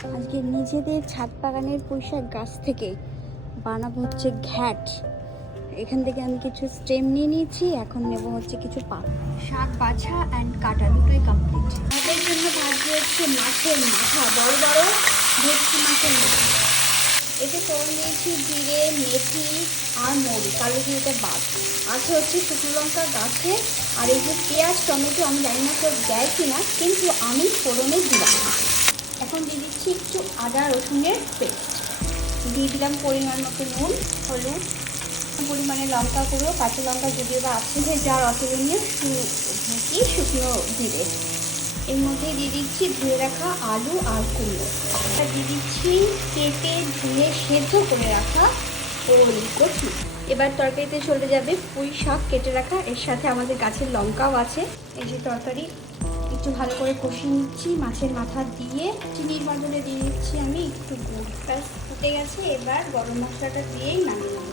আজকে নিজেদের ছাদ বাগানের পুঁইশাক গাছ থেকে বানাবো হচ্ছে ঘ্যাট। এখান থেকে আমি কিছু স্টেম নিয়ে নিয়েছি, এখন নেব হচ্ছে কিছু পাত। শাক বাছা অ্যান্ড কাটা দুটোই কমপ্লিট। তাদের জন্য ভাজি হচ্ছে মাছের মাথা, বড় বড় ভেটকি মাছের মাথা। এতে ফোড়ন দিয়েছি জিরে, মেথি আর মৌরি, কালো জিরেটা বাদ। আছে হচ্ছে শুকনো লঙ্কা গাছে, আর এই যে পেঁয়াজ টমেটো আমি জানি না কেউ দেয় কিনা, কিন্তু আমি ফোড়নে দিলাম। এখন দিয়ে দিচ্ছি একটু আদা রসুনের পেস্ট, দিয়ে দিলাম পরিমাণ মতো নুন, হলুদ, পরিমাণে লঙ্কা গুঁড়ো, কাঁচা লঙ্কা যদিও বা আছে, যার অতুলনীয় শুকনো জিরে। এর মধ্যে দিয়ে দিচ্ছি ধুয়ে রাখা আলু আর কুমড়ো, দিয়ে দিচ্ছি কেটে ধুয়ে সেদ্ধ করে রাখা ওল কচু। এবার তরকারিতে চলে যাবে পুঁই শাক কেটে রাখা, এর সাথে আমাদের গাছের লঙ্কাও আছে। এই যে তরকারি একটু ভালো করে কষিয়ে নিচ্ছি মাছের মাথা দিয়ে, চিনির বদলে দিয়ে দিচ্ছি আমি একটু গুড়। ব্যাস ফুটে গেছে, এবার গরম মশলাটা দিয়েই নামিয়ে নেব।